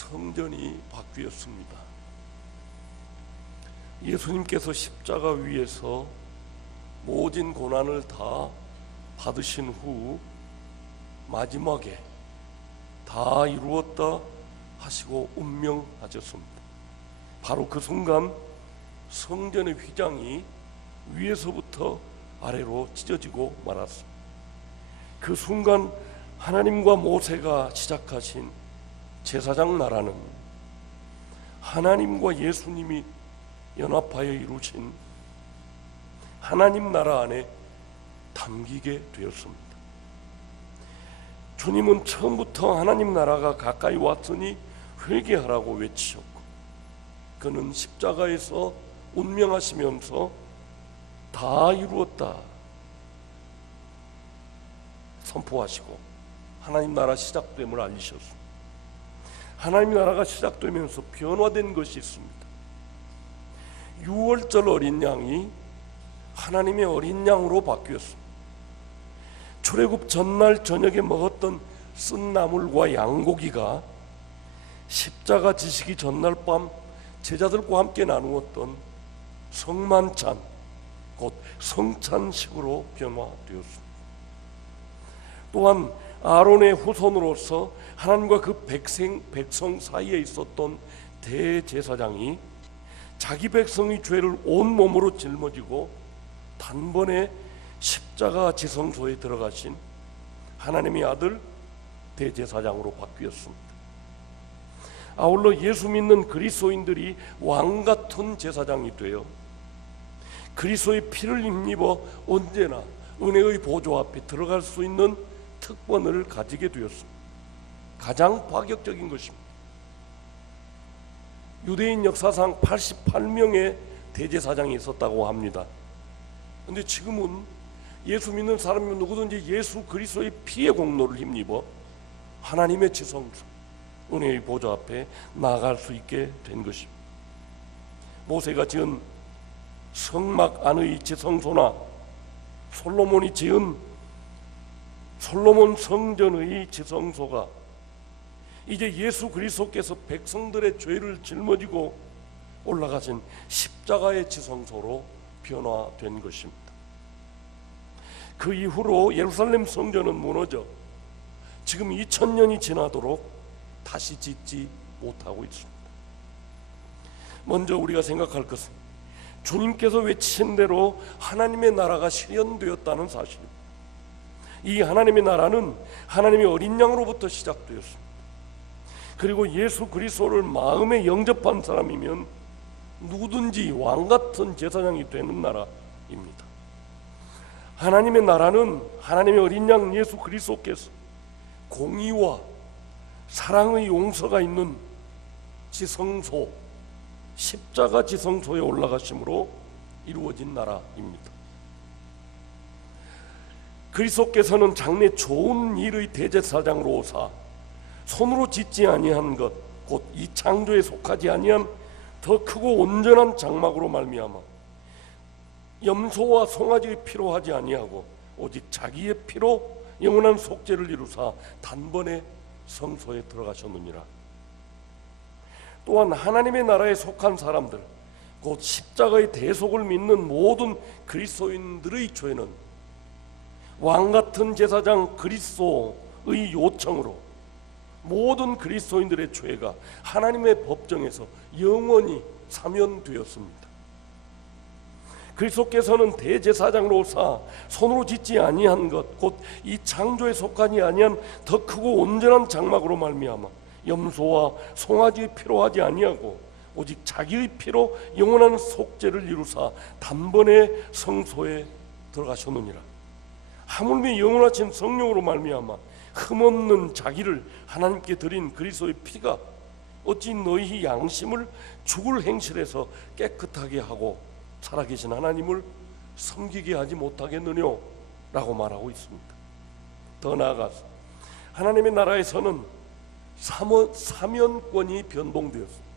성전이 바뀌었습니다. 예수님께서 십자가 위에서 모진 고난을 다 받으신 후 마지막에 다 이루었다 하시고 운명하셨습니다. 바로 그 순간 성전의 휘장이 위에서부터 아래로 찢어지고 말았습니다. 그 순간 하나님과 모세가 시작하신 제사장 나라는 하나님과 예수님이 연합하여 이루신 하나님 나라 안에 담기게 되었습니다. 주님은 처음부터 하나님 나라가 가까이 왔으니 회개하라고 외치셨고, 그는 십자가에서 운명하시면서 다 이루었다 선포하시고 하나님 나라 시작됨을 알리셨습니다. 하나님 나라가 시작되면서 변화된 것이 있습니다. 유월절 어린 양이 하나님의 어린 양으로 바뀌었습니다. 출애굽 전날 저녁에 먹었던 쓴 나물과 양고기가 십자가 지시기 전날 밤 제자들과 함께 나누었던 성만찬, 곧 성찬식으로 변화되었습니다. 또한 아론의 후손으로서 하나님과 그 백성 사이에 있었던 대제사장이 자기 백성의 죄를 온몸으로 짊어지고 단번에 십자가 지성소에 들어가신 하나님의 아들 대제사장으로 바뀌었습니다. 아울러 예수 믿는 그리스도인들이 왕같은 제사장이 되어 그리스도의 피를 힘입어 언제나 은혜의 보좌 앞에 들어갈 수 있는 특권을 가지게 되었습니다. 가장 파격적인 것입니다. 유대인 역사상 88명의 대제사장이 있었다고 합니다. 그런데 지금은 예수 믿는 사람이 누구든지 예수 그리스도의 피의 공로를 힘입어 하나님의 지성소, 은혜의 보좌 앞에 나아갈 수 있게 된 것입니다. 모세가 지은 성막 안의 지성소나 솔로몬이 지은 솔로몬 성전의 지성소가 이제 예수 그리스도께서 백성들의 죄를 짊어지고 올라가신 십자가의 지성소로 변화된 것입니다. 그 이후로 예루살렘 성전은 무너져 지금 2000년이 지나도록 다시 짓지 못하고 있습니다. 먼저 우리가 생각할 것은 주님께서 외치신 대로 하나님의 나라가 실현되었다는 사실입니다. 이 하나님의 나라는 하나님의 어린 양으로부터 시작되었습니다. 그리고 예수 그리스도를 마음에 영접한 사람이면 누구든지 왕같은 제사장이 되는 나라입니다. 하나님의 나라는 하나님의 어린 양 예수 그리스도께서 공의와 사랑의 용서가 있는 지성소, 십자가 지성소에 올라가심으로 이루어진 나라입니다. 그리스도께서는 장래 좋은 일의 대제사장으로 오사 손으로 짓지 아니한 것, 곧 이 창조에 속하지 아니한 더 크고 온전한 장막으로 말미암아 염소와 송아지의 피로 하지 아니하고 오직 자기의 피로 영원한 속죄를 이루사 단번에 성소에 들어가셨느니라. 또한 하나님의 나라에 속한 사람들, 곧 십자가의 대속을 믿는 모든 그리스도인들의 죄는 왕같은 제사장 그리스도의 요청으로 모든 그리스도인들의 죄가 하나님의 법정에서 영원히 사면되었습니다. 그리스도께서는 대제사장으로 오사 손으로 짓지 아니한 것, 곧 이 창조에 속하지 아니한 더 크고 온전한 장막으로 말미암아 염소와 송아지의 피로 하지 아니하고 오직 자기의 피로 영원한 속죄를 이루사 단번에 성소에 들어가셨느니라. 하물며 영원하신 성령으로 말미암아 흠없는 자기를 하나님께 드린 그리스도의 피가 어찌 너희 양심을 죽을 행실에서 깨끗하게 하고 살아계신 하나님을 섬기게 하지 못하겠느냐 라고 말하고 있습니다. 더 나아가서 하나님의 나라에서는 사면권이 변동되었습니다.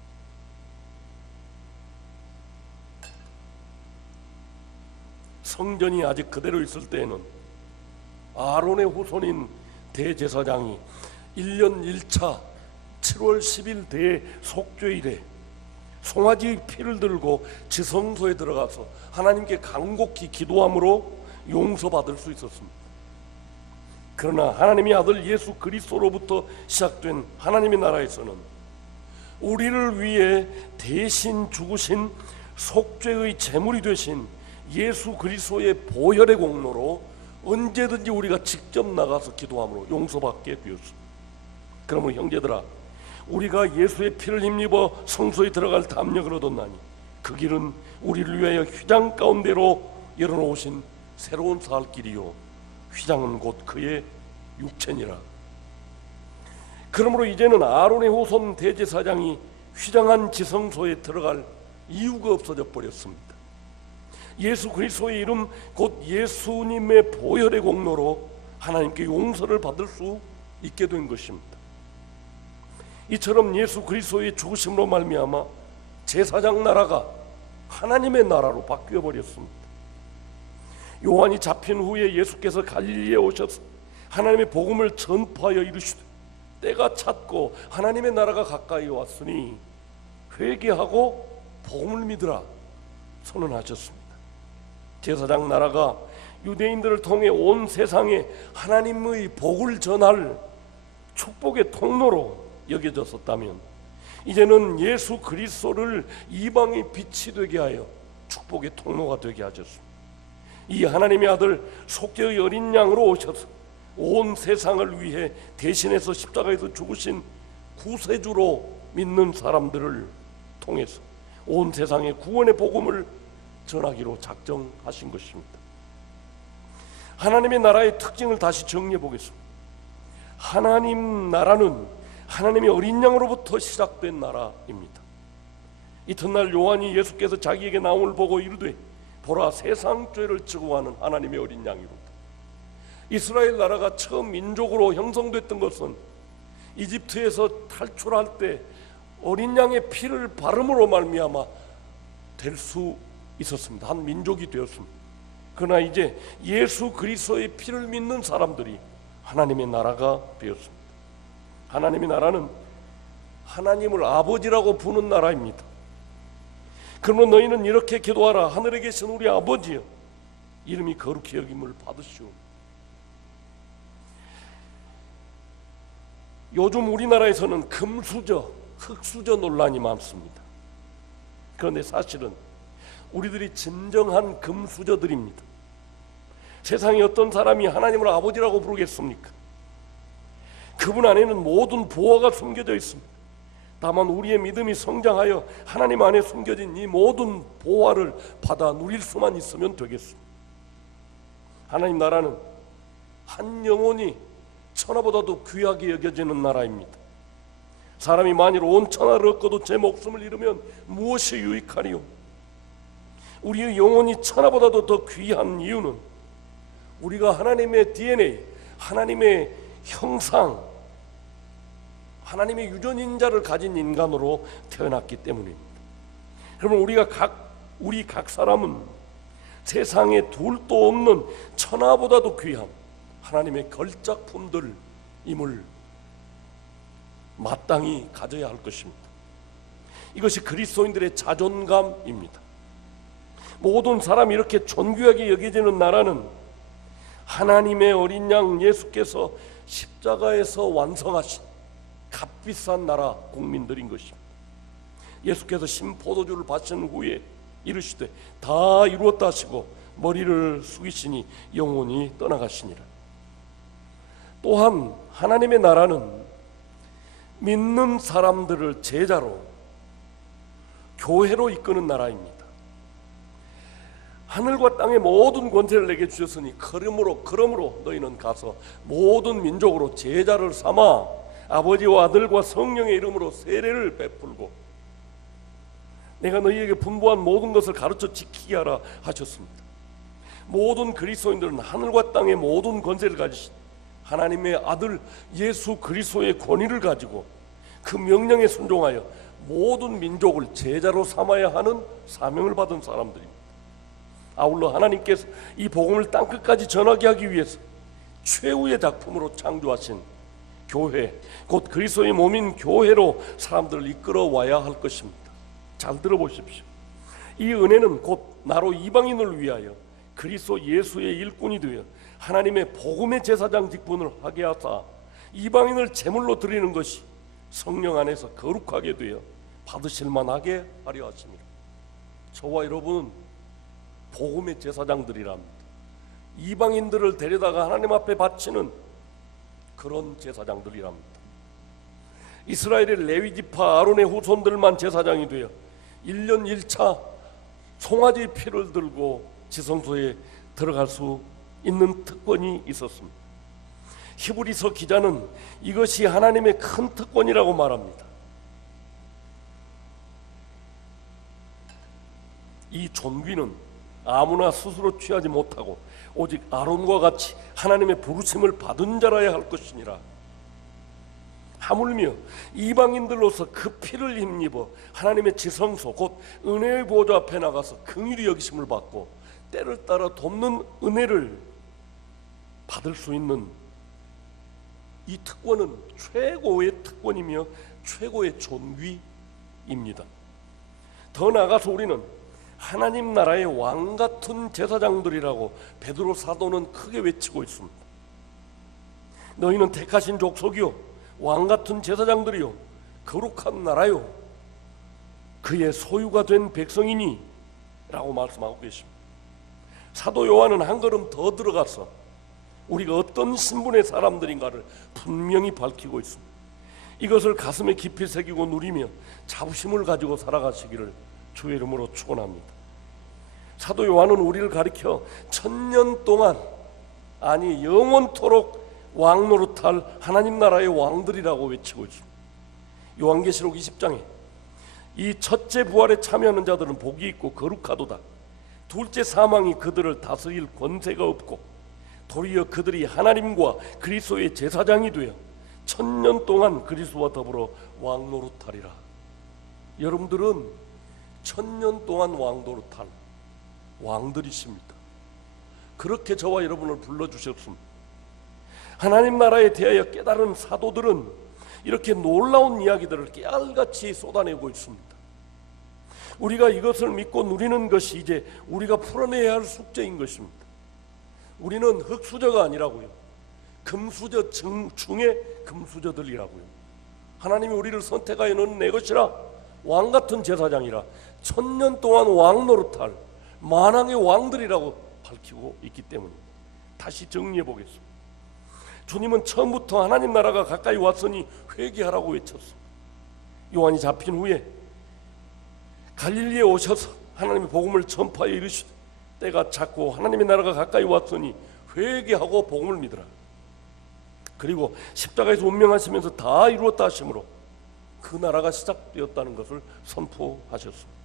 성전이 아직 그대로 있을 때에는 아론의 후손인 대제사장이 1년 1차 7월 10일 대속죄일에 송아지 피를 들고 지성소에 들어가서 하나님께 간곡히 기도함으로 용서받을 수 있었습니다. 그러나 하나님의 아들 예수 그리스도로부터 시작된 하나님의 나라에서는 우리를 위해 대신 죽으신 속죄의 제물이 되신 예수 그리스도의 보혈의 공로로 언제든지 우리가 직접 나가서 기도함으로 용서받게 되었습니다. 그러므로 형제들아, 우리가 예수의 피를 힘입어 성소에 들어갈 담력을 얻었나니 그 길은 우리를 위하여 휘장 가운데로 열어놓으신 새로운 살 길이요 휘장은 곧 그의 육체니라. 그러므로 이제는 아론의 후손 대제사장이 휘장한 지성소에 들어갈 이유가 없어져 버렸습니다. 예수 그리스도의 이름 곧 예수님의 보혈의 공로로 하나님께 용서를 받을 수 있게 된 것입니다. 이처럼 예수 그리스도의 죽으심으로 말미암아 제사장 나라가 하나님의 나라로 바뀌어 버렸습니다. 요한이 잡힌 후에 예수께서 갈릴리에 오셔서 하나님의 복음을 전파하여 이르시되 때가 찼고 하나님의 나라가 가까이 왔으니 회개하고 복음을 믿으라 선언하셨습니다. 제사장 나라가 유대인들을 통해 온 세상에 하나님의 복을 전할 축복의 통로로 여겨졌었다면 이제는 예수 그리스도를 이방의 빛이 되게 하여 축복의 통로가 되게 하셨습니다. 이 하나님의 아들 속죄의 어린 양으로 오셔서 온 세상을 위해 대신해서 십자가에서 죽으신 구세주로 믿는 사람들을 통해서 온 세상에 구원의 복음을 전하기로 작정하신 것입니다. 하나님의 나라의 특징을 다시 정리해 보겠습니다. 하나님 나라는 하나님의 어린 양으로부터 시작된 나라입니다. 이튿날 요한이 예수께서 자기에게 나옴을 보고 이르되 보라, 세상 죄를 지고 가는 하나님의 어린 양이로다. 이스라엘 나라가 처음 민족으로 형성됐던 것은 이집트에서 탈출할 때 어린 양의 피를 바름으로 말미암아 될 수 있었습니다. 한 민족이 되었습니다. 그러나 이제 예수 그리스도의 피를 믿는 사람들이 하나님의 나라가 되었습니다. 하나님의 나라는 하나님을 아버지라고 부르는 나라입니다. 그러면 너희는 이렇게 기도하라. 하늘에 계신 우리 아버지여, 이름이 거룩히 여김을 받으시오. 요즘 우리나라에서는 금수저, 흙수저 논란이 많습니다. 그런데 사실은 우리들이 진정한 금수저들입니다. 세상에 어떤 사람이 하나님을 아버지라고 부르겠습니까? 그분 안에는 모든 보화가 숨겨져 있습니다. 다만 우리의 믿음이 성장하여 하나님 안에 숨겨진 이 모든 보화를 받아 누릴 수만 있으면 되겠습니다. 하나님 나라는 한 영혼이 천하보다도 귀하게 여겨지는 나라입니다. 사람이 만일 온 천하를 얻고도 제 목숨을 잃으면 무엇이 유익하리요? 우리의 영혼이 천하보다도 더 귀한 이유는 우리가 하나님의 DNA, 하나님의 형상, 하나님의 유전인자를 가진 인간으로 태어났기 때문입니다. 그러면 우리 각 사람은 세상에 둘도 없는 천하보다도 귀한 하나님의 걸작품들임을 마땅히 가져야 할 것입니다. 이것이 그리스도인들의 자존감입니다. 모든 사람이 이렇게 존귀하게 여겨지는 나라는 하나님의 어린 양 예수께서 십자가에서 완성하신 값비싼 나라 국민들인 것입니다. 예수께서 신포도주를 바친 후에 이르시되 다 이루었다 하시고 머리를 숙이시니 영원히 떠나가시니라. 또한 하나님의 나라는 믿는 사람들을 제자로 교회로 이끄는 나라입니다. 하늘과 땅의 모든 권세를 내게 주셨으니 그러므로 너희는 가서 모든 민족으로 제자를 삼아 아버지와 아들과 성령의 이름으로 세례를 베풀고 내가 너희에게 분부한 모든 것을 가르쳐 지키게 하라 하셨습니다. 모든 그리스도인들은 하늘과 땅의 모든 권세를 가지신 하나님의 아들 예수 그리스도의 권위를 가지고 그 명령에 순종하여 모든 민족을 제자로 삼아야 하는 사명을 받은 사람들입니다. 아울러 하나님께서 이 복음을 땅끝까지 전하게 하기 위해서 최후의 작품으로 창조하신 교회, 곧 그리스도의 몸인 교회로 사람들을 이끌어 와야 할 것입니다. 잘 들어보십시오. 이 은혜는 곧 나로 이방인을 위하여 그리스도 예수의 일꾼이 되어 하나님의 복음의 제사장 직분을 하게 하사 이방인을 제물로 드리는 것이 성령 안에서 거룩하게 되어 받으실 만하게 하려 하십니다. 저와 여러분은 복음의 제사장들이랍니다. 이방인들을 데려다가 하나님 앞에 바치는 그런 제사장들이랍니다. 이스라엘의 레위지파 아론의 후손들만 제사장이 되어 1년 1차 송아지 피를 들고 지성소에 들어갈 수 있는 특권이 있었습니다. 히브리서 기자는 이것이 하나님의 큰 특권이라고 말합니다. 이 존귀는 아무나 스스로 취하지 못하고 오직 아론과 같이 하나님의 부르심을 받은 자라야 할 것이니라. 하물며 이방인들로서 그 피를 힘입어 하나님의 지성소 곧 은혜의 보좌 앞에 나가서 긍휼히 여기심을 받고 때를 따라 돕는 은혜를 받을 수 있는 이 특권은 최고의 특권이며 최고의 존귀입니다. 더 나아가서 우리는 하나님 나라의 왕 같은 제사장들이라고 베드로 사도는 크게 외치고 있습니다. 너희는 택하신 족속이요 왕 같은 제사장들이요 거룩한 나라요 그의 소유가 된 백성이니 라고 말씀하고 계십니다. 사도 요한은 한 걸음 더 들어가서 우리가 어떤 신분의 사람들인가를 분명히 밝히고 있습니다. 이것을 가슴에 깊이 새기고 누리며 자부심을 가지고 살아가시기를 주의 이름으로 축원합니다. 사도 요한은 우리를 가리켜 1000년 동안 아니 영원토록 왕 노릇할 하나님 나라의 왕들이라고 외치고 있습니다. 요한계시록 20장에 이 첫째 부활에 참여하는 자들은 복이 있고 거룩하도다. 둘째 사망이 그들을 다스릴 권세가 없고 도리어 그들이 하나님과 그리스도의 제사장이 되어 1000년 동안 그리스도와 더불어 왕 노릇하리라. 여러분들은 1000년 동안 왕 노릇할 왕들이십니다. 그렇게 저와 여러분을 불러주셨습니다. 하나님 나라에 대하여 깨달은 사도들은 이렇게 놀라운 이야기들을 깨알같이 쏟아내고 있습니다. 우리가 이것을 믿고 누리는 것이 이제 우리가 풀어내야 할 숙제인 것입니다. 우리는 흙수저가 아니라고요. 금수저 중에 금수저들이라고요. 하나님이 우리를 선택하여 너는 내 것이라 왕같은 제사장이라 1000년 동안 왕 노릇할 만왕의 왕들이라고 밝히고 있기 때문에 다시 정리해 보겠습니다. 주님은 처음부터 하나님 나라가 가까이 왔으니 회개하라고 외쳤습니다. 요한이 잡힌 후에 갈릴리에 오셔서 하나님의 복음을 전파해 이르시되 때가 찼고 하나님의 나라가 가까이 왔으니 회개하고 복음을 믿으라. 그리고 십자가에서 운명하시면서 다 이루었다 하심으로 그 나라가 시작되었다는 것을 선포하셨습니다.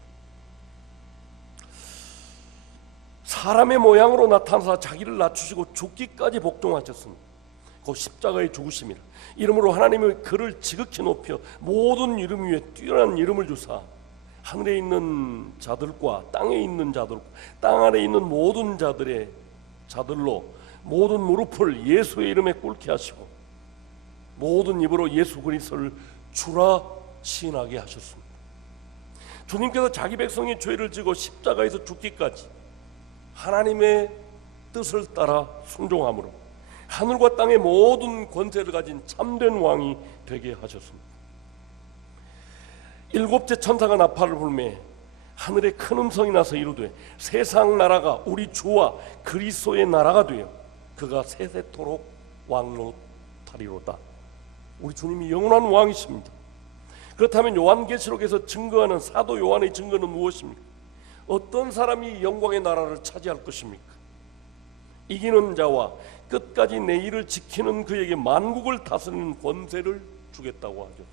사람의 모양으로 나타나사 자기를 낮추시고 죽기까지 복종하셨습니다. 그 십자가의 죽으심이라. 이름으로 하나님의 그를 지극히 높여 모든 이름 위에 뛰어난 이름을 주사 하늘에 있는 자들과 땅에 있는 자들과 땅 아래 있는 모든 자들로 모든 무릎을 예수의 이름에 꿇게 하시고 모든 입으로 예수 그리스도를 주라 시인하게 하셨습니다. 주님께서 자기 백성의 죄를 지고 십자가에서 죽기까지 하나님의 뜻을 따라 순종함으로 하늘과 땅의 모든 권세를 가진 참된 왕이 되게 하셨습니다. 일곱째 천사가 나팔을 불매 하늘에 큰 음성이 나서 이르되 세상 나라가 우리 주와 그리스도의 나라가 되어 그가 세세토록 왕노릇하리로다. 우리 주님이 영원한 왕이십니다. 그렇다면 요한계시록에서 증거하는 사도 요한의 증거는 무엇입니까? 어떤 사람이 영광의 나라를 차지할 것입니까? 이기는 자와 끝까지 내 일을 지키는 그에게 만국을 다스리는 권세를 주겠다고 하죠.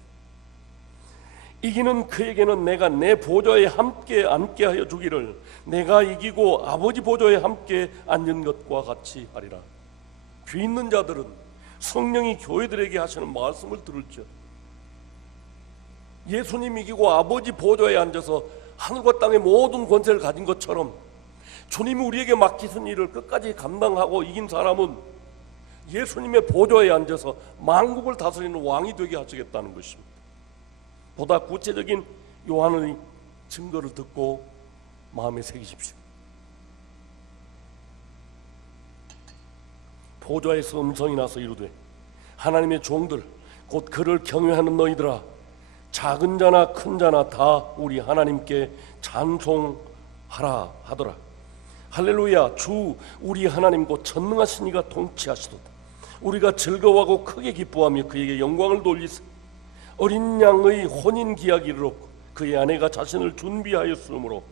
이기는 그에게는 내가 내 보좌에 함께 앉게 하여 주기를 내가 이기고 아버지 보좌에 함께 앉은 것과 같이 하리라. 귀 있는 자들은 성령이 교회들에게 하시는 말씀을 들을지어 예수님 이기고 아버지 보좌에 앉아서 하늘과 땅의 모든 권세를 가진 것처럼 주님이 우리에게 맡기신 일을 끝까지 감당하고 이긴 사람은 예수님의 보좌에 앉아서 만국을 다스리는 왕이 되게 하시겠다는 것입니다. 보다 구체적인 요한의 증거를 듣고 마음에 새기십시오. 보좌에서 음성이 나서 이르되 하나님의 종들 곧 그를 경외하는 너희들아, 작은 자나 큰 자나 다 우리 하나님께 찬송하라 하더라. 할렐루야. 주 우리 하나님 곧 전능하신 이가 통치하시도다. 우리가 즐거워하고 크게 기뻐하며 그에게 영광을 돌리세. 어린 양의 혼인 기약이 이르렀고 그의 아내가 자신을 준비하였으므로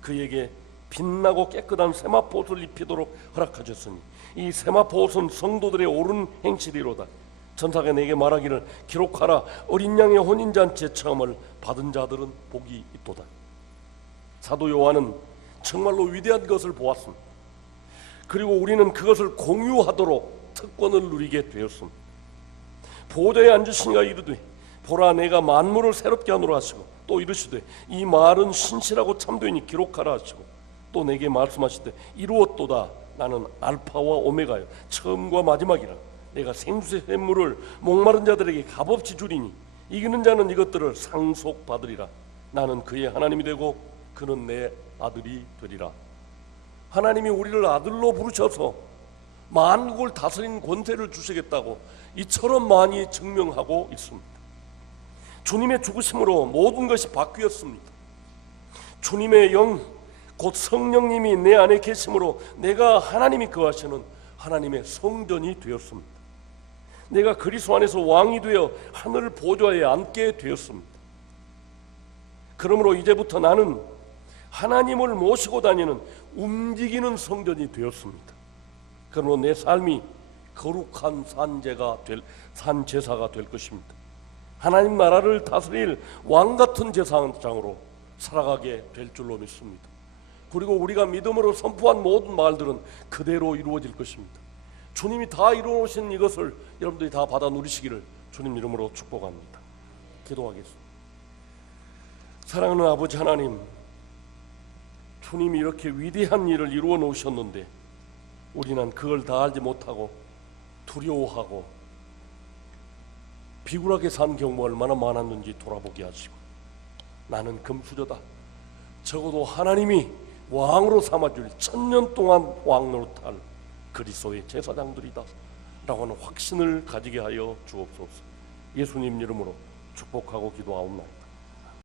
그에게 빛나고 깨끗한 세마포옷을 입히도록 허락하셨으니 이 세마포옷은 성도들의 옳은 행실이로다. 천사가 내게 말하기를 기록하라. 어린 양의 혼인잔치의 처음을 받은 자들은 복이 있도다. 사도 요한은 정말로 위대한 것을 보았습니다. 그리고 우리는 그것을 공유하도록 특권을 누리게 되었습니다. 보좌에 앉으신 이가 이르되 보라 내가 만물을 새롭게 하노라 하시고 또 이르시되 이 말은 신실하고 참되니 기록하라 하시고 또 내게 말씀하시되 이루었도다. 나는 알파와 오메가요 처음과 마지막이라. 내가 생수의 샘물을 목마른 자들에게 값없이 주리니 이기는 자는 이것들을 상속받으리라. 나는 그의 하나님이 되고 그는 내 아들이 되리라. 하나님이 우리를 아들로 부르셔서 만국을 다스리는 권세를 주시겠다고 이처럼 많이 증명하고 있습니다. 주님의 죽으심으로 모든 것이 바뀌었습니다. 주님의 영 곧 성령님이 내 안에 계심으로 내가 하나님이 거하시는 하나님의 성전이 되었습니다. 내가 그리스도 안에서 왕이 되어 하늘 보좌에 앉게 되었습니다. 그러므로 이제부터 나는 하나님을 모시고 다니는 움직이는 성전이 되었습니다. 그러므로 내 삶이 거룩한 산제사가 될 것입니다. 하나님 나라를 다스릴 왕같은 제사장으로 살아가게 될 줄로 믿습니다. 그리고 우리가 믿음으로 선포한 모든 말들은 그대로 이루어질 것입니다. 주님이 다 이루어오신 이것을 여러분들이 다 받아 누리시기를 주님 이름으로 축복합니다. 기도하겠습니다. 사랑하는 아버지 하나님, 주님이 이렇게 위대한 일을 이루어 놓으셨는데 우리는 그걸 다 알지 못하고 두려워하고 비굴하게 산 경우가 얼마나 많았는지 돌아보게 하시고, 나는 금수저다, 적어도 하나님이 왕으로 삼아줄 1000년 동안 왕노릇할 그리스도의 제사장들이다 라고 하는 확신을 가지게 하여 주옵소서. 예수님 이름으로 축복하고 기도하옵나이다.